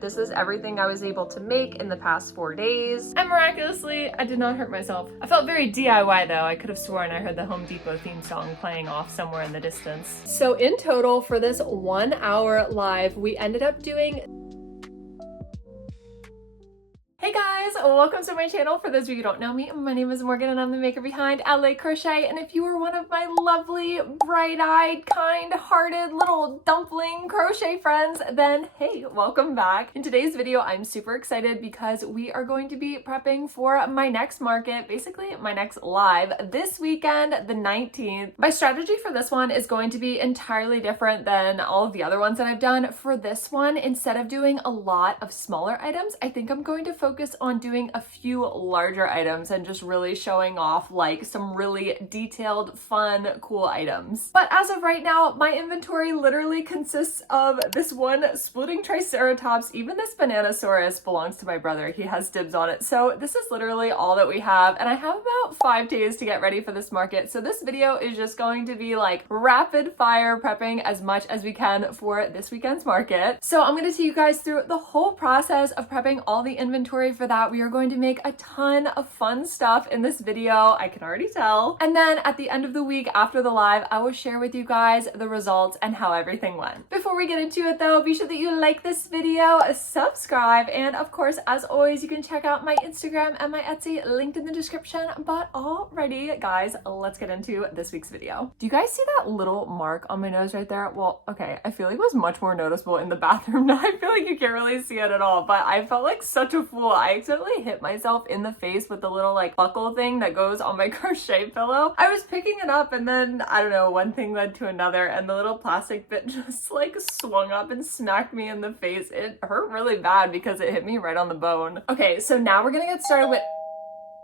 This is everything I was able to make in the past 4 days. And miraculously, I did not hurt myself. I felt very DIY though. I could have sworn I heard the Home Depot theme song playing off somewhere in the distance. So in total for this 1 hour live, we ended up doing... Hey guys, welcome to my channel. For those of you who don't know me, my name is Morgan and I'm the maker behind LA Crochet. And if you are one of my lovely, bright-eyed, kind-hearted little dumpling crochet friends, then hey, welcome back. In today's video, I'm super excited because we are going to be prepping for my next market, basically my next live this weekend, the 19th. My strategy for this one is going to be entirely different than all of the other ones that I've done. For this one, instead of doing a lot of smaller items, I think I'm going to focus on doing a few larger items and just really showing off like some really detailed, fun, cool items. But as of right now, my inventory literally consists of this one splitting triceratops. Even this Bananasaurus belongs to my brother. He has dibs on it. So this is literally all that we have. And I have about 5 days to get ready for this market. So this video is just going to be like rapid fire prepping as much as we can for this weekend's market. So I'm going to take you guys through the whole process of prepping all the inventory for that. We are going to make a ton of fun stuff in this video, I can already tell. And then at the end of the week after the live, I will share with you guys the results and how everything went. Before we get into it though, be sure that you like this video, subscribe, and of course, as always, you can check out my Instagram and my Etsy linked in the description. But alrighty, guys, let's get into this week's video. Do you guys see that little mark on my nose right there? Well, okay, I feel like it was much more noticeable in the bathroom. Now I feel like you can't really see it at all, but I felt like such a fool. I accidentally hit myself in the face with the little like buckle thing that goes on my crochet pillow. I was picking it up and then, I don't know, one thing led to another and the little plastic bit just like swung up and smacked me in the face. It hurt really bad because it hit me right on the bone. Okay, so now we're gonna get started with...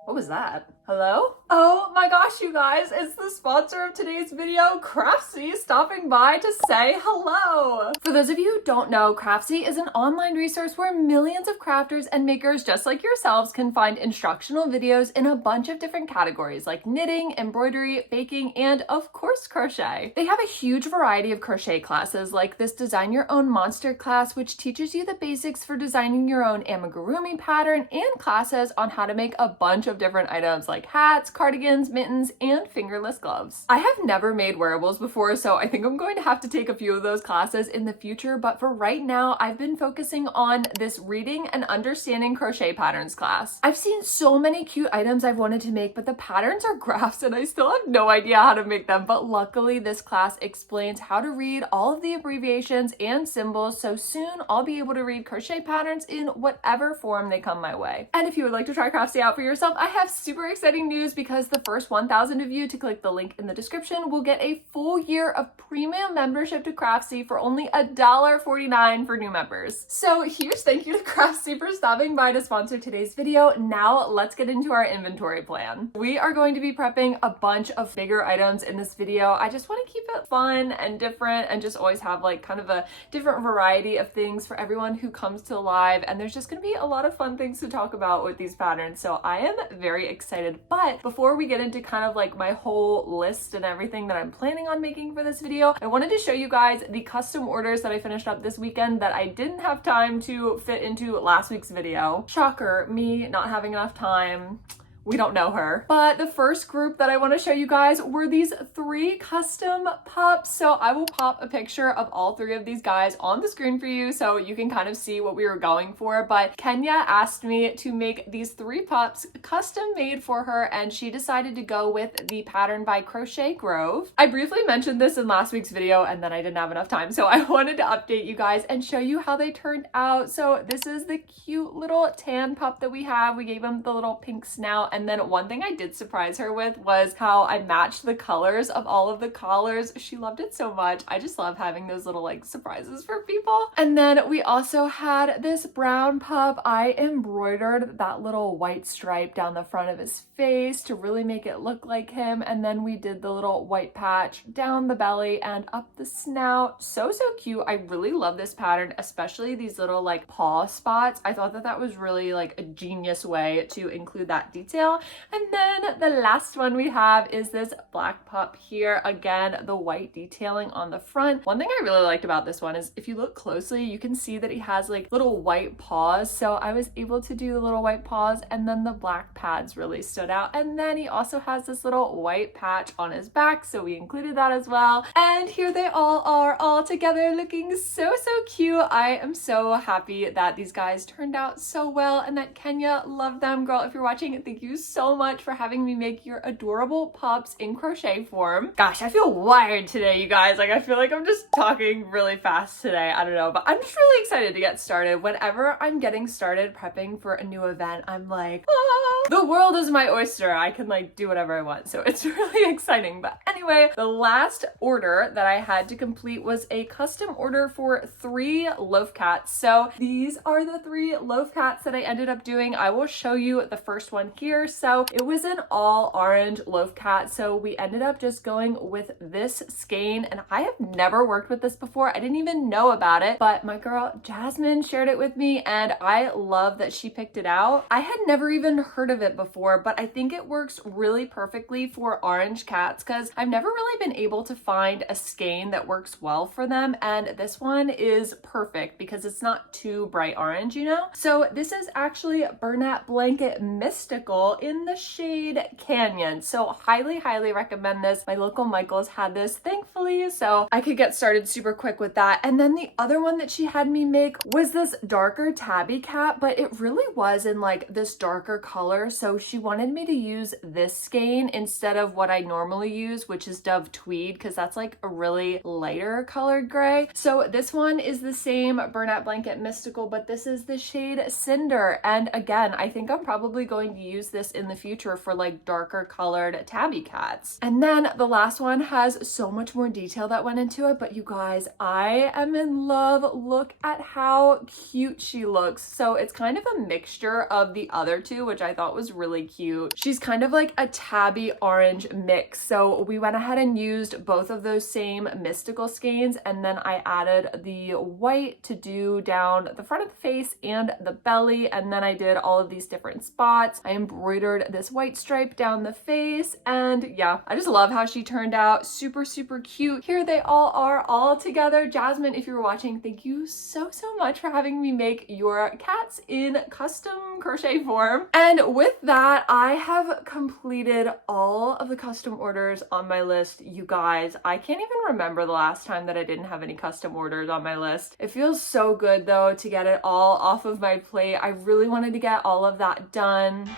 What was that? Hello? Oh my gosh, you guys, it's the sponsor of today's video, Craftsy, stopping by to say hello. For those of you who don't know, Craftsy is an online resource where millions of crafters and makers just like yourselves can find instructional videos in a bunch of different categories like knitting, embroidery, baking, and of course, crochet. They have a huge variety of crochet classes like this Design Your Own Monster class, which teaches you the basics for designing your own amigurumi pattern, and classes on how to make a bunch of different items like hats, cardigans, mittens, and fingerless gloves. I have never made wearables before, so I think I'm going to have to take a few of those classes in the future, but for right now, I've been focusing on this reading and understanding crochet patterns class. I've seen so many cute items I've wanted to make, but the patterns are graphs and I still have no idea how to make them, but luckily this class explains how to read all of the abbreviations and symbols, so soon I'll be able to read crochet patterns in whatever form they come my way. And if you would like to try Craftsy out for yourself, I have super exciting news because the first 1,000 of you to click the link in the description will get a full year of premium membership to Craftsy for only $1.49 for new members. So huge thank you to Craftsy for stopping by to sponsor today's video. Now let's get into our inventory plan. We are going to be prepping a bunch of bigger items in this video. I just want to keep it fun and different and just always have like kind of a different variety of things for everyone who comes to live, and there's just going to be a lot of fun things to talk about with these patterns, so I am very excited. But before we get into kind of like my whole list and everything that I'm planning on making for this video, I wanted to show you guys the custom orders that I finished up this weekend that I didn't have time to fit into last week's video. Shocker, me not having enough time. We don't know her. But the first group that I want to show you guys were these 3 custom pups. So I will pop a picture of all 3 of these guys on the screen for you so you can kind of see what we were going for. But Kenya asked me to make these 3 pups custom made for her, and she decided to go with the pattern by Crochet Grove. I briefly mentioned this in last week's video and then I didn't have enough time, so I wanted to update you guys and show you how they turned out. So this is the cute little tan pup that we have. We gave him the little pink snout. And then one thing I did surprise her with was how I matched the colors of all of the collars. She loved it so much. I just love having those little like surprises for people. And then we also had this brown pup. I embroidered that little white stripe down the front of his face to really make it look like him. And then we did the little white patch down the belly and up the snout. So cute. I really love this pattern, especially these little like paw spots. I thought that that was really like a genius way to include that detail. detail. And then the last one we have is this black pup here. Again, the white detailing on the front. One thing I really liked about this one is if you look closely, you can see that he has like little white paws. So I was able to do the little white paws, and then the black pads really stood out. And then he also has this little white patch on his back, so we included that as well. And here they all are, all together, looking so cute. I am so happy that these guys turned out so well and that Kenya loved them. Girl, if you're watching, thank you so much for having me make your adorable pups in crochet form. Gosh, I feel wired today, you guys. Like, I feel like I'm just talking really fast today. I don't know, but I'm just really excited to get started. Whenever I'm getting started prepping for a new event, I'm like, ah, the world is my oyster. I can like do whatever I want. So it's really exciting. But anyway, the last order that I had to complete was a custom order for 3 loaf cats. So these are the 3 loaf cats that I ended up doing. I will show you the first one here. So it was an all orange loaf cat. So we ended up just going with this skein, and I have never worked with this before. I didn't even know about it, but my girl Jasmine shared it with me, and I love that she picked it out. I had never even heard of it before, but I think it works really perfectly for orange cats because I've never really been able to find a skein that works well for them, and this one is perfect because it's not too bright orange, you know? So this is actually Bernat Blanket Mystical in the shade Canyon. So highly recommend this. My local Michaels had this, thankfully, so I could get started super quick with that. And then the other one that she had me make was this darker tabby cat, but it really was in like this darker color. So she wanted me to use this skein instead of what I normally use, which is Dove Tweed, because that's like a really lighter colored gray. So this one is the same Bernat Blanket Mystical, but this is the shade Cinder. And again, I think I'm probably going to use this in the future for like darker colored tabby cats. And then the last one has so much more detail that went into it, but you guys, I am in love. Look at how cute she looks. So it's kind of a mixture of the other two, which I thought was really cute. She's kind of like a tabby orange mix. So we went ahead and used both of those same mystical skeins, and then I added the white to do down the front of the face and the belly, and then I did all of these different spots. I embroidered this white stripe down the face, and yeah, I just love how she turned out. Super cute. Here they all are, all together. Jasmine, if you're watching, thank you so much for having me make your cats in custom crochet form. And with that, I have completed all of the custom orders on my list. You guys, I can't even remember the last time that I didn't have any custom orders on my list. It feels so good though to get it all off of my plate. I really wanted to get all of that done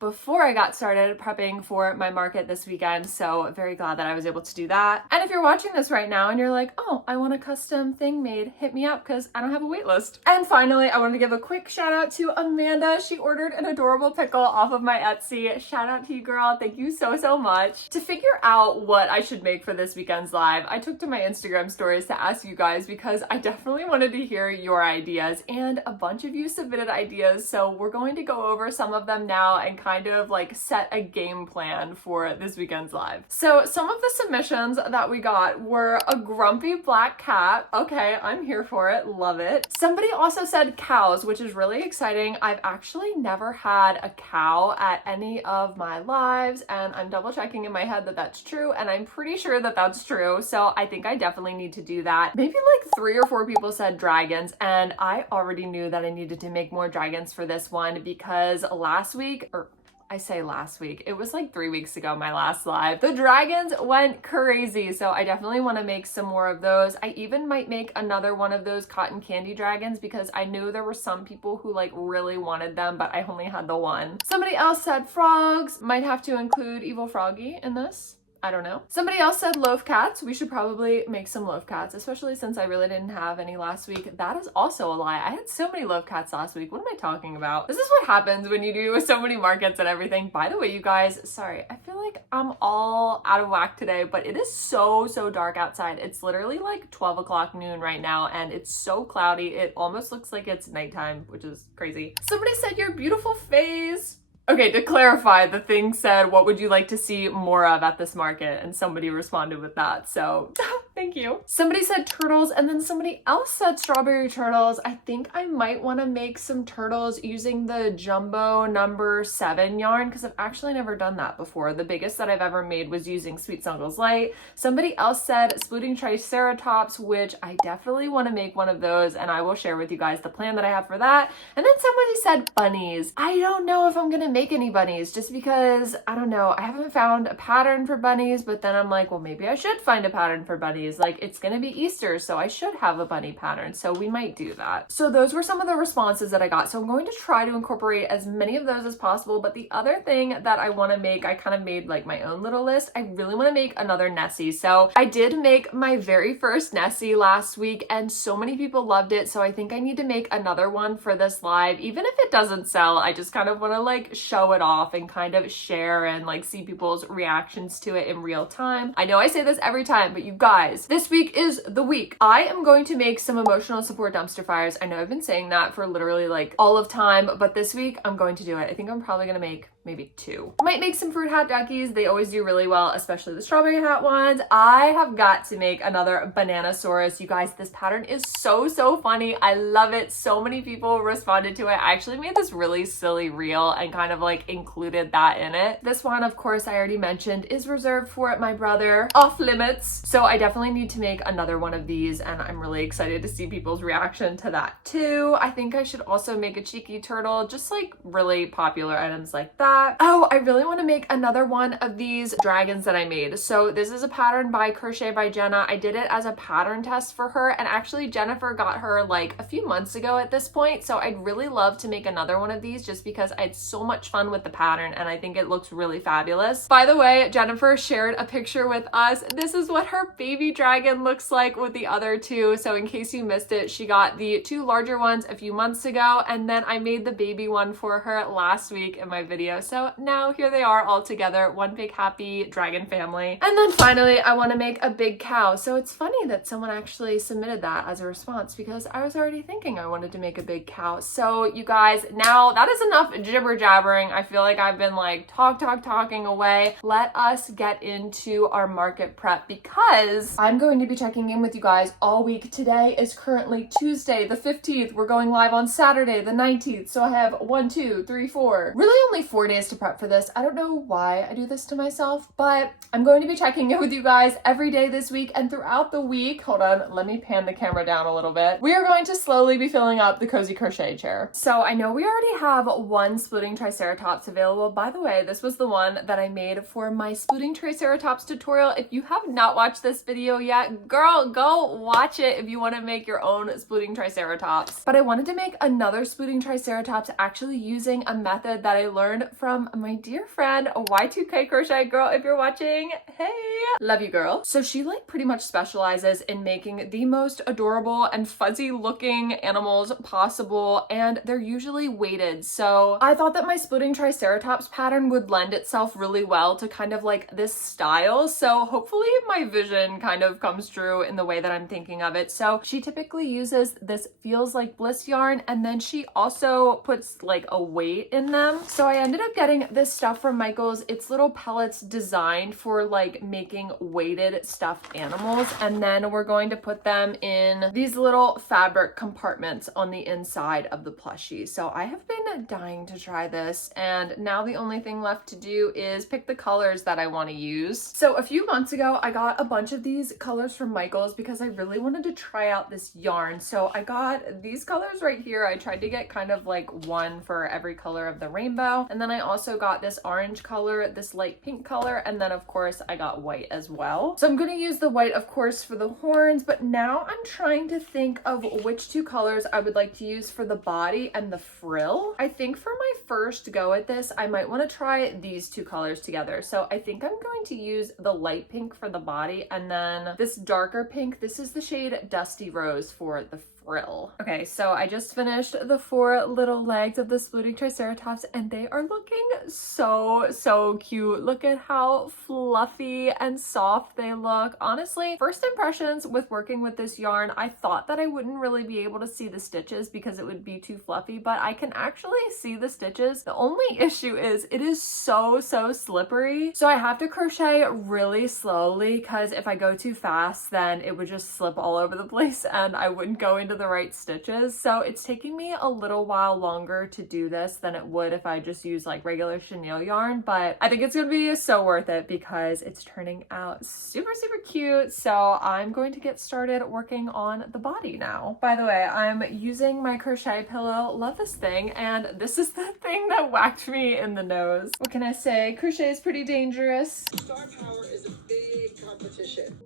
before I got started prepping for my market this weekend, so very glad that I was able to do that. And if you're watching this right now and you're like, oh, I want a custom thing made, hit me up because I don't have a wait list. And finally, I want to give a quick shout out to Amanda. She ordered an adorable pickle off of my Etsy. Shout out to you, girl. Thank you so much. To figure out what I should make for this weekend's live, I took to my Instagram stories to ask you guys because I definitely wanted to hear your ideas, and a bunch of you submitted ideas, so we're going to go over some of them now and kind of like set a game plan for this weekend's live. So some of the submissions that we got were a grumpy black cat. Okay, I'm here for it. Love it. Somebody also said cows, which is really exciting. I've actually never had a cow at any of my lives, and I'm double checking in my head that that's true, and I'm pretty sure that that's true. So I think I definitely need to do that. Maybe like 3 or 4 people said dragons, and I already knew that I needed to make more dragons for this one because last week, or I say last week, it was like 3 weeks ago, my last live, the dragons went crazy. So I definitely want to make some more of those. I even might make another one of those cotton candy dragons because I knew there were some people who like really wanted them, but I only had the one. Somebody else said frogs. Might have to include Evil Froggy in this. I don't know. Somebody else said loaf cats. We should probably make some loaf cats, especially since I really didn't have any last week. That is also a lie. I had so many loaf cats last week. What am I talking about? This is what happens when you do so many markets and everything. By the way, you guys, sorry, I feel like I'm all out of whack today, but it is so dark outside. It's literally like 12 o'clock noon right now, and it's so cloudy. It almost looks like it's nighttime, which is crazy. Somebody said your beautiful face. Okay, to clarify, the thing said, what would you like to see more of at this market? And somebody responded with that. So Thank you. Somebody said turtles, and then somebody else said strawberry turtles. I think I might want to make some turtles using the jumbo number 7 yarn, because I've actually never done that before. The biggest that I've ever made was using Sweet Snuggles Light. Somebody else said splooting triceratops, which I definitely want to make one of those, and I will share with you guys the plan that I have for that. And then somebody said bunnies. I don't know if I'm gonna make any bunnies, just because, I don't know, I haven't found a pattern for bunnies, but then I'm like, well, maybe I should find a pattern for bunnies. Like, it's gonna be Easter, so I should have a bunny pattern, so we might do that. So those were some of the responses that I got. So I'm going to try to incorporate as many of those as possible, but the other thing that I wanna make, I kind of made like my own little list. I really wanna make another Nessie. So I did make my very first Nessie last week, and so many people loved it, so I think I need to make another one for this live. Even if it doesn't sell, I just kind of want to like show it off and kind of share and like see people's reactions to it in real time. I know I say this every time, but you guys, this week is the week. I am going to make some emotional support dumpster fires. I know I've been saying that for literally like all of time, but this week I'm going to do it. I think I'm probably gonna make maybe 2. Might make some fruit hat duckies. They always do really well, especially the strawberry hat ones. I have got to make another Bananasaurus. You guys, this pattern is so funny. I love it. So many people responded to it. I actually made this really silly reel and kind of like included that in it. This one, of course, I already mentioned, is reserved for my brother, off limits. So I definitely need to make another one of these, and I'm really excited to see people's reaction to that too. I think I should also make a cheeky turtle, just like really popular items like that. Oh, I really want to make another one of these dragons that I made. So this is a pattern by Crochet by Jenna. I did it as a pattern test for her, and actually Jennifer got her like a few months ago at this point. So I'd really love to make another one of these just because I had so much fun with the pattern and I think it looks really fabulous. By the way, Jennifer shared a picture with us. This is what her baby dragon looks like with the other two. So in case you missed it, she got the 2 larger ones a few months ago, and then I made the baby one for her last week in my video. So now here they are all together, one big happy dragon family. And then finally, I want to make a big cow. So it's funny that someone actually submitted that as a response, because I was already thinking I wanted to make a big cow. So you guys, now that is enough jibber jabbering. I feel like I've been like talking away. Let us get into our market prep, because I'm going to be checking in with you guys all week. Today is currently Tuesday the 15th. We're going live on Saturday the 19th. So I have 1, 2, 3, 4, really only 4 days to prep for this. I don't know why I do this to myself, but I'm going to be checking in with you guys every day this week and throughout the week. Hold on, let me pan the camera down a little bit. We are going to slowly be filling up the cozy crochet chair. So I know we already have one splooting triceratops available. By the way, this was the one that I made for my splooting triceratops tutorial. If you have not watched this video yet, girl, go watch it if you want to make your own splooting triceratops. But I wanted to make another splooting triceratops actually using a method that I learned from my dear friend Y2K Crochet. Girl, if you're watching, hey, love you, girl. So she like pretty much specializes in making the most adorable and fuzzy looking animals possible, and they're usually weighted. So I thought that my splooting triceratops pattern would lend itself really well to kind of like this style. So hopefully my vision kind of comes true in the way that I'm thinking of it. So she typically uses this Feels Like Bliss yarn, and then she also puts like a weight in them. So I ended up getting this stuff from Michael's. It's little pellets designed for like making weighted stuffed animals, and then we're going to put them in these little fabric compartments on the inside of the plushie. So I have been dying to try this, and now the only thing left to do is pick the colors that I want to use. So a few months ago I got a bunch of these colors from Michael's because I really wanted to try out this yarn. So I got these colors right here. I tried to get kind of like one for every color of the rainbow, and then I also got this orange color, this light pink color, and then of course I got white as well. So I'm going to use the white of course for the horns, but now I'm trying to think of which 2 colors I would like to use for the body and the frill. I think for my first go at this, I might want to try these 2 colors together. So I think I'm going to use the light pink for the body, and then this darker pink, this is the shade Dusty Rose, for the frill. Okay, so I just finished the 4 little legs of the splooting triceratops and they are looking so cute. Look at how fluffy and soft they look. Honestly, first impressions with working with this yarn, I thought that I wouldn't really be able to see the stitches because it would be too fluffy, but I can actually see the stitches. The only issue is it is so slippery. So I have to crochet really slowly because if I go too fast, then it would just slip all over the place and I wouldn't go into the right stitches. So it's taking me a little while longer to do this than it would if I just use like regular chenille yarn, but I think it's gonna be so worth it because it's turning out super cute. So I'm going to get started working on the body now. By the way, I'm using my crochet pillow. Love this thing, and this is the thing that whacked me in the nose. What can I say? Crochet is pretty dangerous. Star power is a big competition.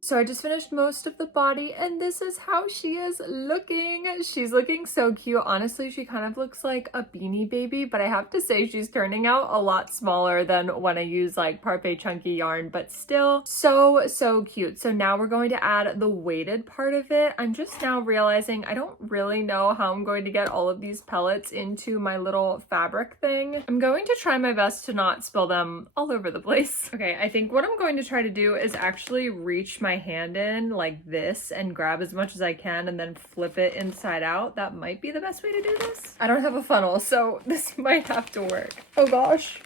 So I just finished most of the body and this is how she is looking. She's looking so cute. Honestly, she kind of looks like a Beanie Baby, but I have to say she's turning out a lot smaller than when I use like Parfait chunky yarn, but still so cute. So now we're going to add the weighted part of it. I'm just now realizing I don't really know how I'm going to get all of these pellets into my little fabric thing. I'm going to try my best to not spill them all over the place. Okay, I think what I'm going to try to do is actually reach my hand in like this and grab as much as I can and then flip it inside out. That might be the best way to do this. I don't have a funnel, so this might have to work. Oh gosh.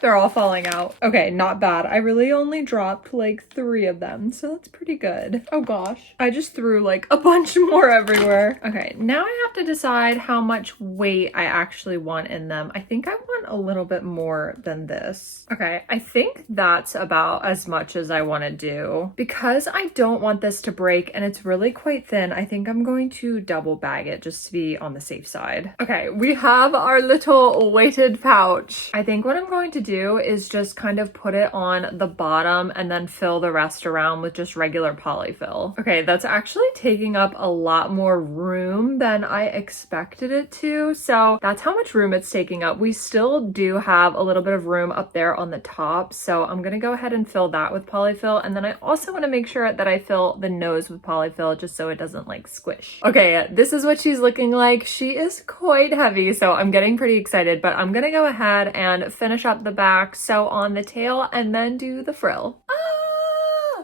They're all falling out. Okay, not bad. I really only dropped like 3 of them, so that's pretty good. Oh gosh. I just threw like a bunch more everywhere. Okay, now I have to decide how much weight I actually want in them. I think I want a little bit more than this. Okay, I think that's about as much as I want to do. Because I don't want this to break and it's really quite thin, I think I'm going to double bag it just to be on the safe side. Okay, we have our little weighted pouch. I think what I'm going to do is just kind of put it on the bottom and then fill the rest around with just regular polyfill. Okay, that's actually taking up a lot more room than I expected it to. So that's how much room it's taking up. We still do have a little bit of room up there on the top. So I'm gonna go ahead and fill that with polyfill. And then I also wanna make sure that I fill the nose with polyfill just so it doesn't like squish. Okay, this is what she's looking like. She is quite heavy, so I'm getting pretty excited, but I'm gonna go ahead and finish up the back, sew on the tail, and then do the frill.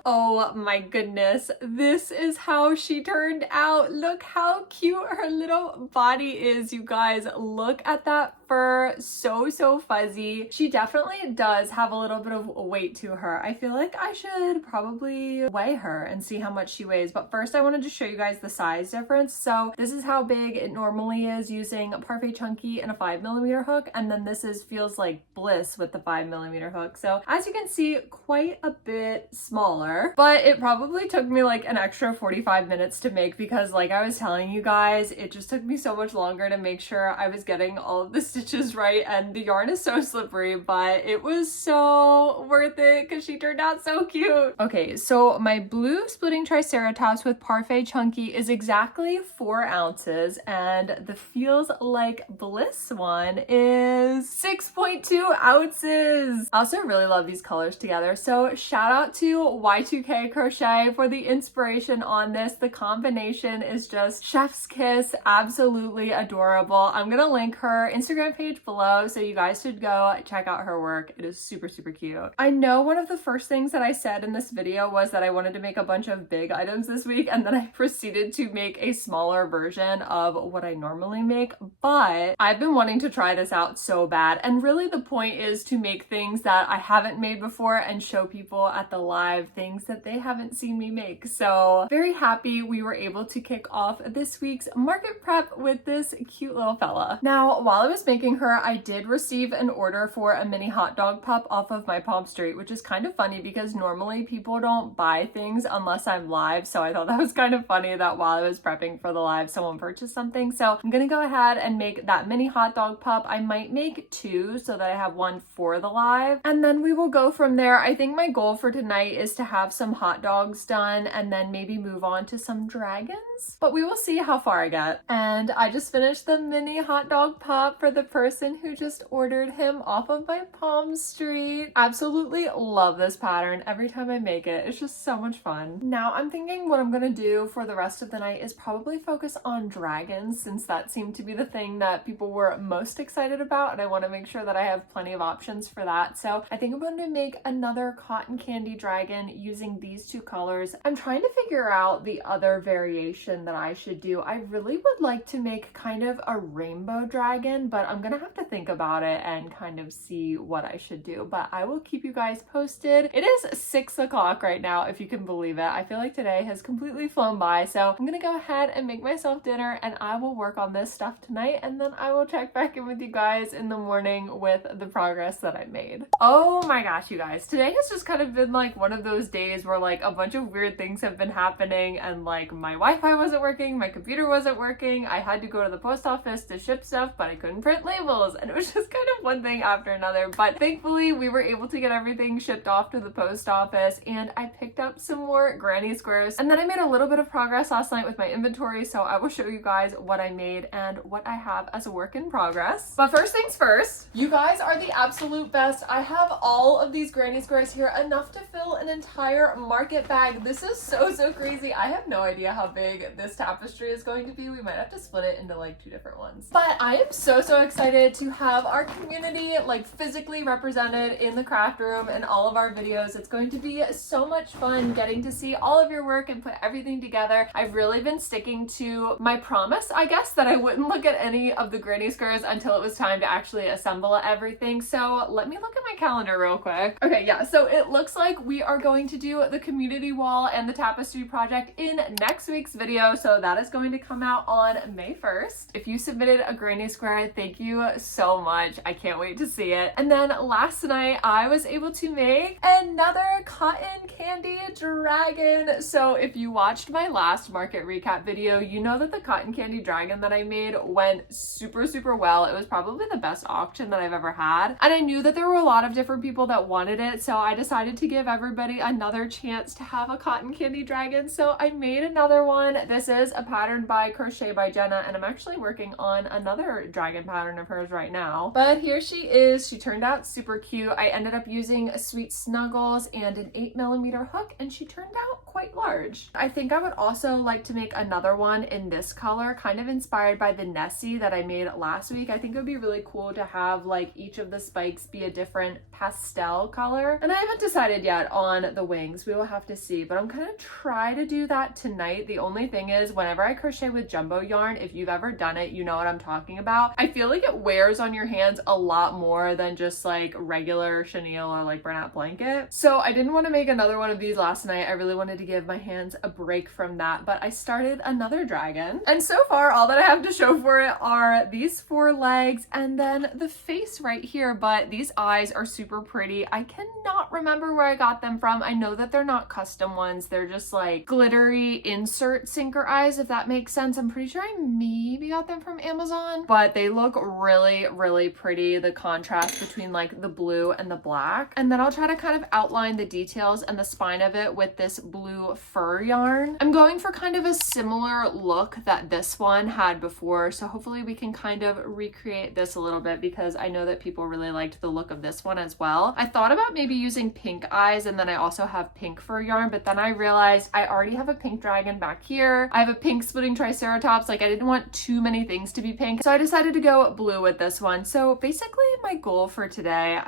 Oh my goodness, this is how she turned out. Look how cute her little body is, you guys. Look at that fur, so fuzzy. She definitely does have a little bit of weight to her. I feel like I should probably weigh her and see how much she weighs, but first I wanted to show you guys the size difference. So this is how big it normally is using Parfait Chunky and a 5mm hook, and then this feels like Bliss with the 5mm hook. So as you can see, quite a bit smaller, but it probably took me like an extra 45 minutes to make because like I was telling you guys, it just took me so much longer to make sure I was getting all of the stitches right, and the yarn is so slippery, but it was so worth it because she turned out so cute. Okay, so my blue splitting triceratops with Parfait Chunky is exactly 4 ounces, and the Feels Like Bliss one is 6.2 ounces. I also really love these colors together, so shout out to Y2K Crochet for the inspiration on this. The combination is just chef's kiss, absolutely adorable. I'm gonna link her Instagram page below, so you guys should go check out her work. It is super cute. I know one of the first things that I said in this video was that I wanted to make a bunch of big items this week, and then I proceeded to make a smaller version of what I normally make, but I've been wanting to try this out so bad, and really the point is to make things that I haven't made before and show people at the live things that they haven't seen me make. So very happy we were able to kick off this week's market prep with this cute little fella. Now, while I was making her, I did receive an order for a mini hot dog pup off of my Palm Street, which is kind of funny because normally people don't buy things unless I'm live. So I thought that was kind of funny that while I was prepping for the live, someone purchased something. So I'm gonna go ahead and make that mini hot dog pup. I might make 2 so that I have one for the live, and then we will go from there. I think my goal for tonight is to have some hot dogs done and then maybe move on to some dragons, but we will see how far I get. And I just finished the mini hot dog pup for the person who just ordered him off of my Palm Street. Absolutely love this pattern. Every time I make it, it's just so much fun. Now I'm thinking what I'm gonna do for the rest of the night is probably focus on dragons, since that seemed to be the thing that people were most excited about, and I want to make sure that I have plenty of options for that. So I think I'm going to make another cotton candy dragon using these two colors. I'm trying to figure out the other variation that I should do. I really would like to make kind of a rainbow dragon, but I'm gonna have to think about it and kind of see what I should do. But I will keep you guys posted. It is 6 o'clock right now, if you can believe it. I feel like today has completely flown by, so I'm gonna go ahead and make myself dinner, and I will work on this stuff tonight, and then I will check back in with you guys in the morning with the progress that I made. Oh my gosh, you guys, today has just kind of been like one of those days where like a bunch of weird things have been happening, and like my Wi-Fi wasn't working, my computer wasn't working, I had to go to the post office to ship stuff, but I couldn't print labels, and it was just kind of one thing after another. But thankfully we were able to get everything shipped off to the post office, and I picked up some more granny squares, and then I made a little bit of progress last night with my inventory, so I will show you guys what I made and what I have as a work in progress. But first things first, you guys are the absolute best. I have all of these granny squares here, enough to fill an entire market bag. This is so crazy. I have no idea how big this tapestry is going to be. We might have to split it into like 2 different ones. But I am so excited to have our community like physically represented in the craft room and all of our videos. It's going to be so much fun getting to see all of your work and put everything together. I've really been sticking to my promise, I guess, that I wouldn't look at any of the granny squares until it was time to actually assemble everything. So let me look at my calendar real quick. Okay, yeah, so it looks like we are going to do the community wall and the tapestry project in next week's video. So that is going to come out on May 1st. If you submitted a granny square, thank you so much. I can't wait to see it. And then last night I was able to make another cotton candy dragon. So if you watched my last market recap video, you know that the cotton candy dragon that I made went super well. It was probably the best auction that I've ever had. And I knew that there were a lot of different people that wanted it, so I decided to give everybody another chance to have a cotton candy dragon. So I made another one. This is a pattern by Crochet by Jenna, and I'm actually working on another dragon pattern of hers right now. But here she is. She turned out super cute. I ended up using Sweet Snuggles and an 8mm hook, and she turned out quite large. I think I would also like to make another one in this color, kind of inspired by the Nessie that I made last week. I think it would be really cool to have like each of the spikes be a different pastel color. And I haven't decided yet on the wings. We will have to see, but I'm gonna try to do that tonight. The only thing is, whenever I crochet with jumbo yarn, if you've ever done it, you know what I'm talking about. I feel like it wears on your hands a lot more than just like regular chenille or like burnout blanket. So I didn't want to make another one of these last night. I really wanted to give my hands a break from that, but I started another dragon. And so far, all that I have to show for it are these 4 legs and then the face right here, but these eyes are super pretty. I cannot remember where I got them from. I know that they're not custom ones. They're just like glittery insert sinker eyes, if that makes sense. I'm pretty sure I maybe got them from Amazon, but they look really pretty. The contrast between like the blue and the black. And then I'll try to kind of outline the details and the spine of it with this blue fur yarn. I'm going for kind of a similar look that this one had before, so hopefully we can kind of recreate this a little bit, because I know that people really liked the look of this one as well. I thought about maybe using pink eyes, and then I also have pink fur yarn, but then I realized I already have a pink dragon back here. I have a pink splitting triceratops. Like, I didn't want too many things to be pink, so I decided to go blue with this one. So basically my goal for today,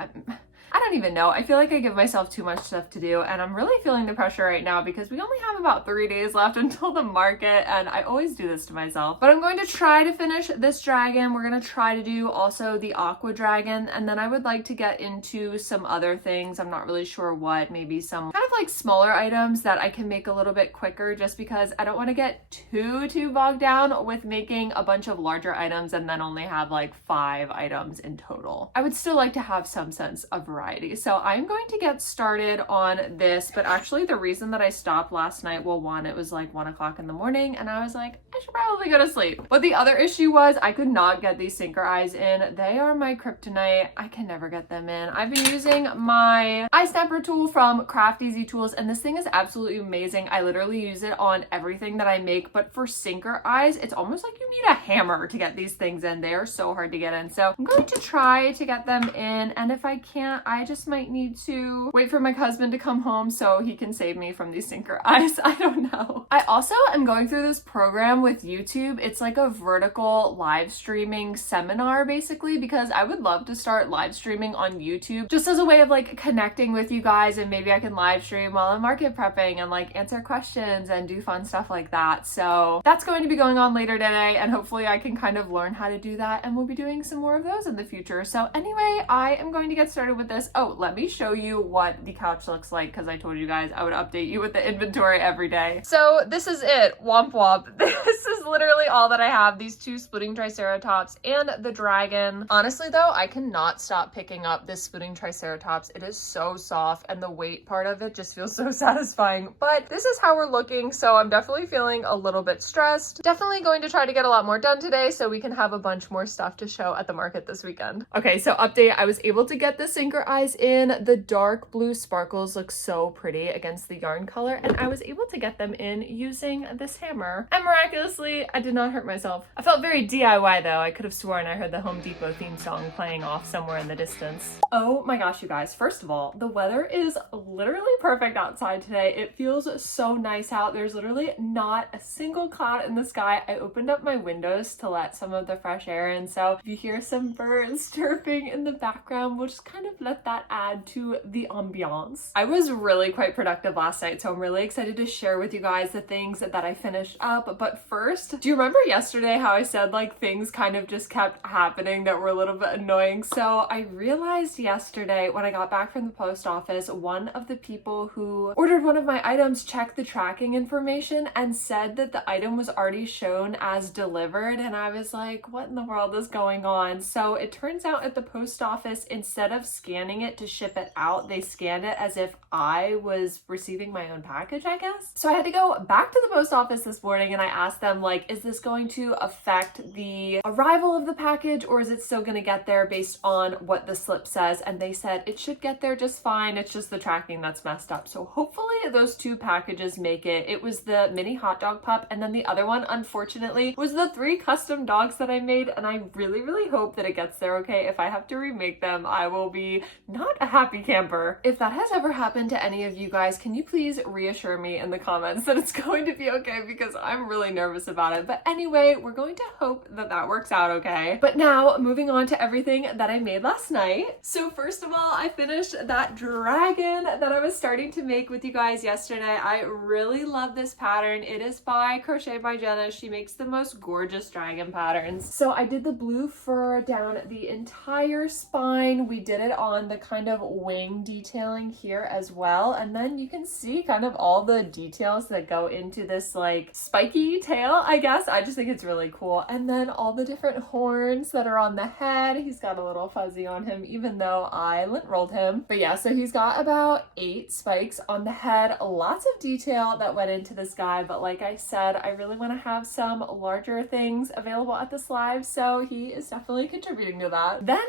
I don't even know. I feel like I give myself too much stuff to do, and I'm really feeling the pressure right now because we only have about 3 days left until the market, and I always do this to myself. But I'm going to try to finish this dragon. We're going to try to do also the aqua dragon, and then I would like to get into some other things. I'm not really sure what, maybe some kind of like smaller items that I can make a little bit quicker, just because I don't want to get too bogged down with making a bunch of larger items and then only have like 5 items in total. I would still like to have some sense of variety variety. So I'm going to get started on this, but actually the reason that I stopped last night, well, one, it was like 1 o'clock in the morning and I was like, I should probably go to sleep. But the other issue was I could not get these sinker eyes in. They are my kryptonite. I can never get them in. I've been using my eye snapper tool from Craftsy tools, and this thing is absolutely amazing. I literally use it on everything that I make, but for sinker eyes, it's almost like you need a hammer to get these things in. They are so hard to get in. So I'm going to try to get them in, and if I can't, I just might need to wait for my husband to come home so he can save me from these sinker eyes. I don't know. I also am going through this program with YouTube. It's like a vertical live streaming seminar basically, because I would love to start live streaming on YouTube just as a way of like connecting with you guys, and maybe I can live stream while I'm market prepping and like answer questions and do fun stuff like that. So that's going to be going on later today, and hopefully I can kind of learn how to do that, and we'll be doing some more of those in the future. So anyway, I am going to get started with this. Oh, let me show you what the couch looks like, because I told you guys I would update you with the inventory every day. So this is it. Womp womp. This is literally all that I have. These two splitting triceratops and the dragon. Honestly though, I cannot stop picking up this splitting triceratops. It is so soft, and the weight part of it just feels so satisfying. But this is how we're looking, so I'm definitely feeling a little bit stressed. Definitely going to try to get a lot more done today so we can have a bunch more stuff to show at the market this weekend. Okay, so update, I was able to get the sinker eyes in. The dark blue sparkles look so pretty against the yarn color, and I was able to get them in using this hammer. And miraculously, I did not hurt myself. I felt very DIY though. I could have sworn I heard the Home Depot theme song playing off somewhere in the distance. Oh my gosh, you guys. First of all, the weather is literally perfect outside today. It feels so nice out. There's literally not a single cloud in the sky. I opened up my windows to let some of the fresh air in, so if you hear some birds chirping in the background, we'll just kind of let that add to the ambiance. I was really quite productive last night, so I'm really excited to share with you guys the things that I finished up. But first, do you remember yesterday how I said like things kind of just kept happening that were a little bit annoying? So I realized yesterday when I got back from the post office, one of the people who ordered one of my items checked the tracking information and said that the item was already shown as delivered, and I was like, what in the world is going on? So it turns out at the post office, instead of scanning it to ship it out, they scanned it as if I was receiving my own package, I guess. So I had to go back to the post office this morning and I asked them, like, is this going to affect the arrival of the package, or is it still going to get there based on what the slip says? And they said it should get there just fine. It's just the tracking that's messed up. So hopefully those two packages make it. It was the mini hot dog pup, and then the other one, unfortunately, was the 3 custom dogs that I made, and I really, really hope that it gets there okay. If I have to remake them, I will be not a happy camper. If that has ever happened to any of you guys, can you please reassure me in the comments that it's going to be okay, because I'm really nervous about it. But anyway, we're going to hope that that works out okay. But now, moving on to everything that I made last night. So first of all, I finished that dragon that I was starting to make with you guys yesterday. I really love this pattern. It is by Crochet by Jenna. She makes the most gorgeous dragon patterns. So I did the blue fur down the entire spine. We did it on the kind of wing detailing here as well. And then you can see kind of all the details that go into this like spiky tail, I guess. I just think it's really cool. And then all the different horns that are on the head. He's got a little fuzzy on him, even though I lint rolled him. But yeah, so he's got about 8 spikes on the head. Lots of detail that went into this guy. But like I said, I really want to have some larger things available at this live. So he is definitely contributing to that. Then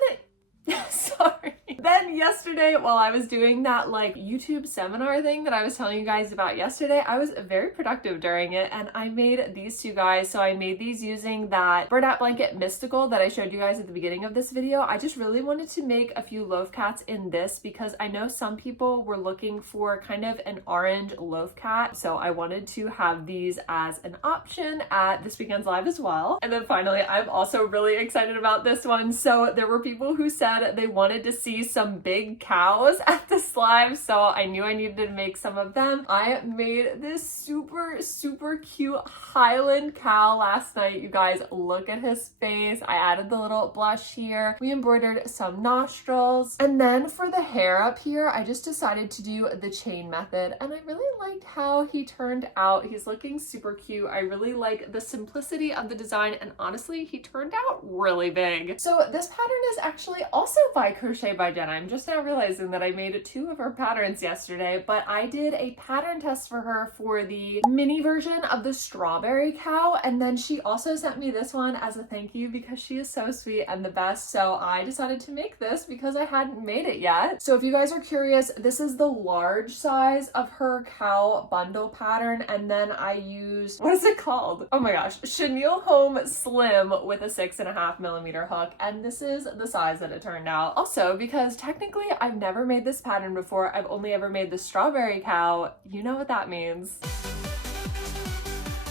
sorry. Then yesterday, while I was doing that like YouTube seminar thing that I was telling you guys about yesterday, I was very productive during it, and I made these two guys. So I made these using that burlap blanket mystical that I showed you guys at the beginning of this video. I just really wanted to make a few loaf cats in this because I know some people were looking for kind of an orange loaf cat. So I wanted to have these as an option at this weekend's live as well. And then finally, I'm also really excited about this one. So there were people who said they wanted to see some big cows at this live, so I knew I needed to make some of them. I made this super cute Highland cow last night. You guys, look at his face. I added the little blush here. We embroidered some nostrils, and then for the hair up here, I just decided to do the chain method, and I really liked how he turned out. He's looking super cute. I really like the simplicity of the design, and honestly, he turned out really big. So this pattern is actually also by Crochet by Jenna. I'm just now realizing that I made 2 of her patterns yesterday, but I did a pattern test for her for the mini version of the strawberry cow, and then she also sent me this one as a thank you because she is so sweet and the best, so I decided to make this because I hadn't made it yet. So if you guys are curious, this is the large size of her cow bundle pattern, and then I used, what is it called? Oh my gosh, Chenille Home Slim with a 6.5mm hook, and this is the size that it turned out. Also, because technically I've never made this pattern before, I've only ever made the strawberry cow, you know what that means.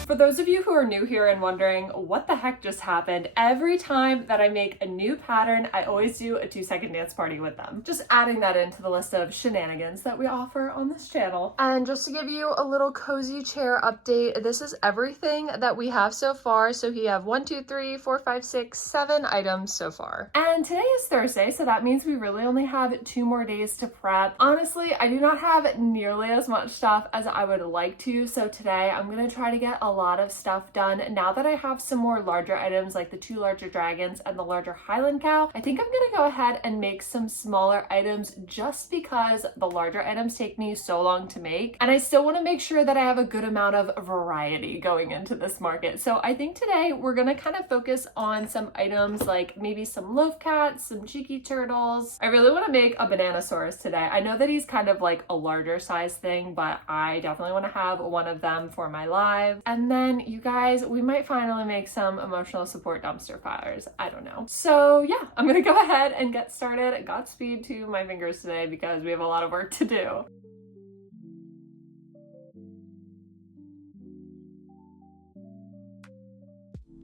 For those of you who are new here and wondering what the heck just happened, every time that I make a new pattern, I always do a 2-second dance party with them. Just adding that into the list of shenanigans that we offer on this channel. And just to give you a little cozy chair update, this is everything that we have so far. So we have 1, 2, 3, 4, 5, 6, 7 items so far. And today is Thursday, so that means we really only have 2 more days to prep. Honestly, I do not have nearly as much stuff as I would like to, so today I'm gonna try to get a lot of stuff done. Now that I have some more larger items like the 2 larger dragons and the larger Highland cow, I think I'm gonna go ahead and make some smaller items just because the larger items take me so long to make, and I still want to make sure that I have a good amount of variety going into this market. So I think today we're gonna kind of focus on some items like maybe some loaf cats, some cheeky turtles. I really want to make a bananasaurus today. I know that he's kind of like a larger size thing, but I definitely want to have one of them for my live. And then you guys, we might finally make some emotional support dumpster fires. I don't know. So yeah, I'm gonna go ahead and get started. Godspeed to my fingers today because we have a lot of work to do.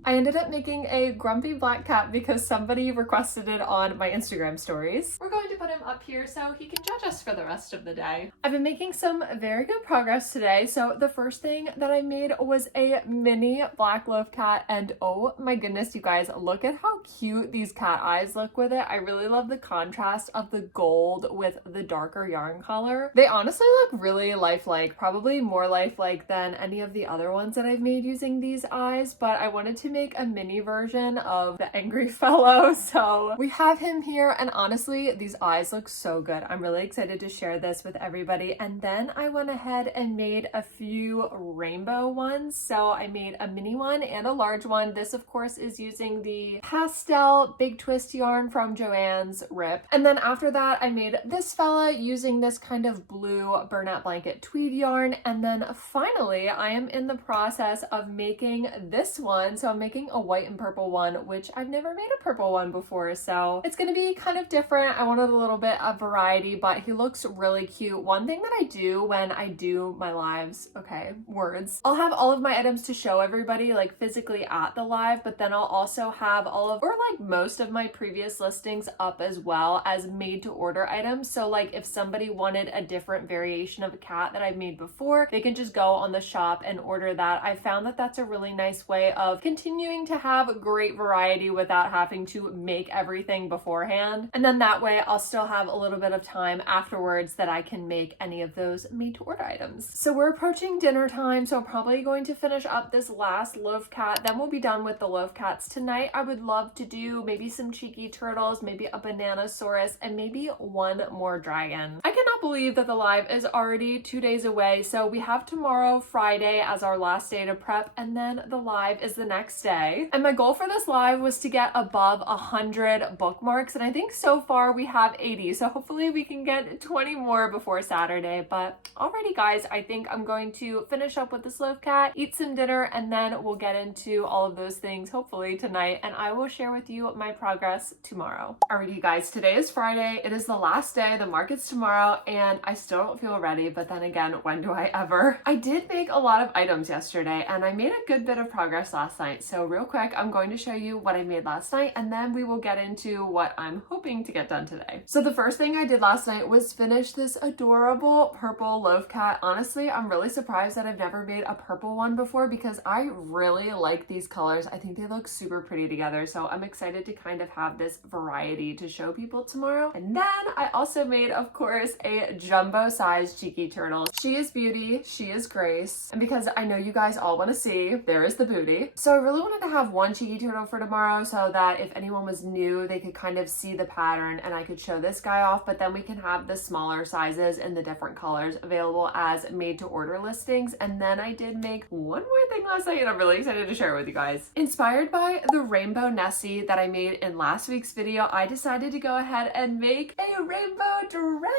I ended up making a grumpy black cat because somebody requested it on my Instagram stories. We're going to put him up here so he can judge us for the rest of the day. I've been making some very good progress today. So the first thing that I made was a mini black loaf cat, and oh my goodness, you guys, look at how cute these cat eyes look with it. I really love the contrast of the gold with the darker yarn color. They honestly look really lifelike, probably more lifelike than any of the other ones that I've made using these eyes, but I wanted to make a mini version of the angry fellow. So we have him here, and honestly, these eyes look so good. I'm really excited to share this with everybody. And then I went ahead and made a few rainbow ones. So I made a mini one and a large one. This of course is using the pastel big twist yarn from Joann's Rip. And then after that, I made this fella using this kind of blue burnout blanket tweed yarn. And then finally, I am in the process of making this one. So I'm making a white and purple one, which I've never made a purple one before, so it's gonna be kind of different. I wanted a little bit of variety, but he looks really cute. One thing that I do when I do my lives, okay, words, I'll have all of my items to show everybody like physically at the live, but then I'll also have all of, or like most of my previous listings up as well as made to order items. So like if somebody wanted a different variation of a cat that I've made before, they can just go on the shop and order that. I found that that's a really nice way of continuing to have great variety without having to make everything beforehand. And then that way I'll still have a little bit of time afterwards that I can make any of those made to order items. So we're approaching dinner time, so I'm probably going to finish up this last loaf cat. Then we'll be done with the loaf cats. Tonight I would love to do maybe some cheeky turtles, maybe a bananasaurus, and maybe one more dragon. I cannot believe that the live is already 2 days away. So we have tomorrow, Friday, as our last day to prep, and then the live is the next day. And my goal for this live was to get above 100 bookmarks, and I think so far we have 80, so hopefully we can get 20 more before Saturday. But alrighty guys, I think I'm going to finish up with this loaf cat, eat some dinner, and then we'll get into all of those things hopefully tonight, and I will share with you my progress tomorrow. Alrighty you guys, today is Friday, it is the last day, the market's tomorrow, and I still don't feel ready, but then again, when do I ever? I did make a lot of items yesterday, and I made a good bit of progress last night. So real quick, I'm going to show you what I made last night, and then we will get into what I'm hoping to get done today. So the first thing I did last night was finish this adorable purple loaf cat. Honestly, I'm really surprised that I've never made a purple one before because I really like these colors. I think they look super pretty together. So I'm excited to kind of have this variety to show people tomorrow. And then I also made, of course, a jumbo size cheeky turtle. She is Beauty, she is Grace. And because I know you guys all want to see, there is the booty. So I really really wanted to have one cheeky turtle for tomorrow so that if anyone was new, they could kind of see the pattern and I could show this guy off, but then we can have the smaller sizes in the different colors available as made to order listings. And then I did make one more thing last night and I'm really excited to share it with you guys. Inspired by the rainbow Nessie that I made in last week's video, I decided to go ahead and make a rainbow dragon.